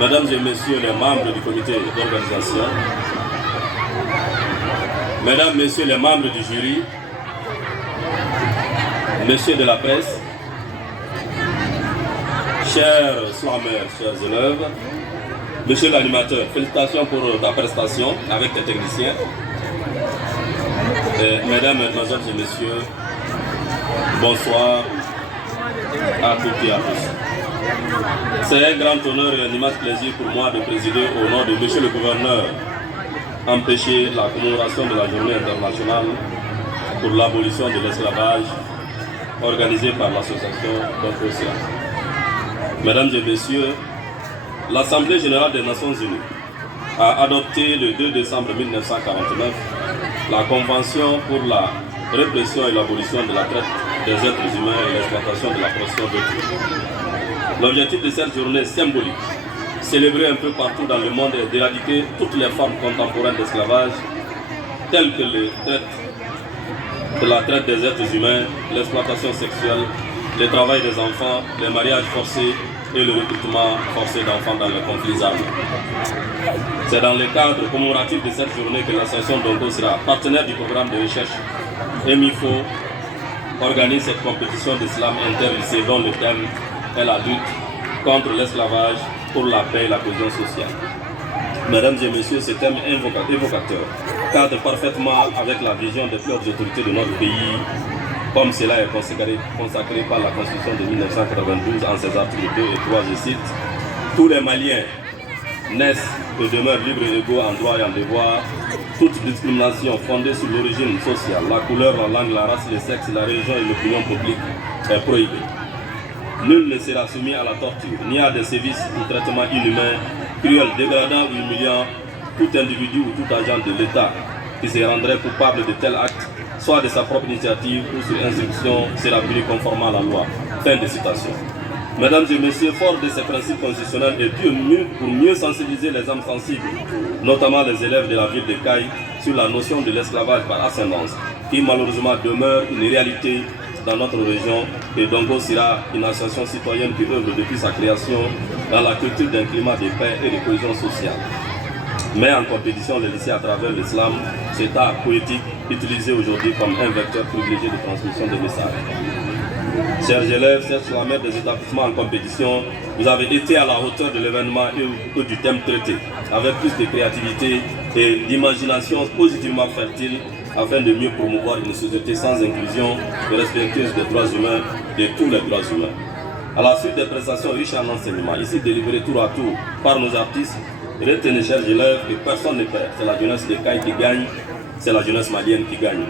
Mesdames et Messieurs les membres du comité d'organisation, Mesdames, Messieurs les membres du jury, Messieurs de la presse, chers slameurs, chers élèves, Monsieur l'animateur, félicitations pour ta prestation avec tes techniciens. Mesdames, Mesdemoiselles et Messieurs, bonsoir à toutes et à tous. C'est un grand honneur et un immense plaisir pour moi de présider au nom de Monsieur le Gouverneur empêcher la commémoration de la Journée internationale pour l'abolition de l'esclavage organisée par l'association Dongo-Sira. Mesdames et Messieurs, l'Assemblée générale des Nations Unies a adopté le 2 décembre 1949 la Convention pour la répression et l'abolition de la traite des êtres humains et l'exploitation de la production d'autrui. L'objectif de cette journée symbolique, célébrée un peu partout dans le monde, est d'éradiquer toutes les formes contemporaines d'esclavage, telles que la traite des êtres humains, l'exploitation sexuelle, le travail des enfants, les mariages forcés et le recrutement forcé d'enfants dans les conflits armés. C'est dans le cadre commémoratif de cette journée que l'association Dongo-Sira, partenaire du programme de recherche EMIFO, organise cette compétition d'islam interlycée dont le thème est la lutte contre l'esclavage pour la paix et la cohésion sociale. Mesdames et Messieurs, ce thème évocateur cadre parfaitement avec la vision des plus hautes autorités de notre pays, comme cela est consacré par la Constitution de 1992 en ses articles 2 et 3, je cite, « Tous les Maliens naissent et demeurent libres et égaux en droit et en devoir. Toute discrimination fondée sur l'origine sociale, la couleur, la langue, la race, le sexe, la religion et l'opinion publique est prohibée. Nul ne sera soumis à la torture, ni à des sévices ou traitements inhumains, cruels, dégradants ou humiliants. Tout individu ou tout agent de l'État qui se rendrait coupable de tel acte, soit de sa propre initiative ou sur instruction, sera puni conformément à la loi. » Fin de citation. Mesdames et Messieurs, fort de ces principes constitutionnels et pour mieux sensibiliser les âmes sensibles, notamment les élèves de la ville de Caille, sur la notion de l'esclavage par ascendance, qui malheureusement demeure une réalité dans notre région, et Dongo-Sira, une association citoyenne qui œuvre depuis sa création dans la culture d'un climat de paix et de cohésion sociale. Mais en compétition le lycée à travers l'islam, cet art poétique utilisé aujourd'hui comme un vecteur privilégié de transmission de messages. Chers élèves, chers slameurs des établissements en compétition, vous avez été à la hauteur de l'événement et du thème traité, avec plus de créativité et d'imagination positivement fertile, afin de mieux promouvoir une société sans inclusion et respectueuse des droits humains, de tous les droits humains. À la suite des prestations riches en enseignement, ici délivrées tour à tour par nos artistes, retenez, chers élèves, que personne ne perd. C'est la jeunesse de Caille qui gagne, c'est la jeunesse malienne qui gagne.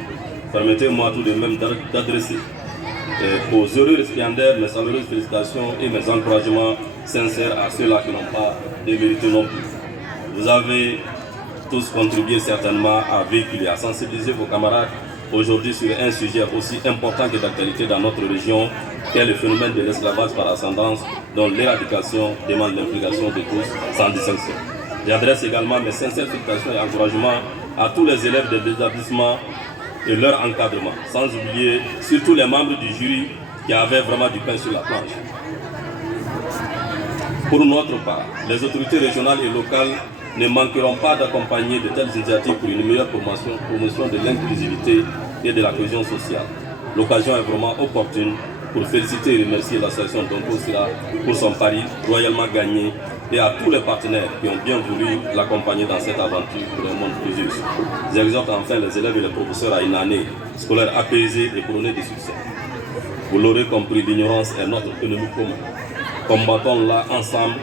Permettez-moi tout de même d'adresser aux heureux récipiendaires mes chaleureuses félicitations et mes encouragements sincères à ceux-là qui n'ont pas démérité non plus. Vous avez tous contribué certainement à véhiculer, à sensibiliser vos camarades aujourd'hui sur un sujet aussi important que d'actualité dans notre région, qu'est le phénomène de l'esclavage par ascendance, dont l'éradication demande l'implication de tous sans distinction. J'adresse également mes sincères félicitations et encouragements à tous les élèves des établissements et leur encadrement, sans oublier surtout les membres du jury qui avaient vraiment du pain sur la planche. Pour notre part, les autorités régionales et locales ne manqueront pas d'accompagner de telles initiatives pour une meilleure promotion de l'inclusivité et de la cohésion sociale. L'occasion est vraiment opportune pour féliciter et remercier l'association Dongo-Sira pour son pari royalement gagné et à tous les partenaires qui ont bien voulu l'accompagner dans cette aventure pour un monde plus juste. J'exhorte enfin les élèves et les professeurs à une année scolaire apaisée et couronnée de succès. Vous l'aurez compris, l'ignorance est notre ennemi commun. Combattons-la ensemble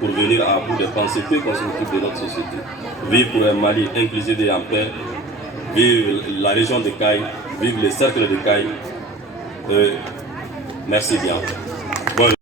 pour venir à bout des pensées peu constructives de notre société. Vive pour un Mali inclusif et en paix, vive la région de Caille, vive le cercle de Caille. Merci bien.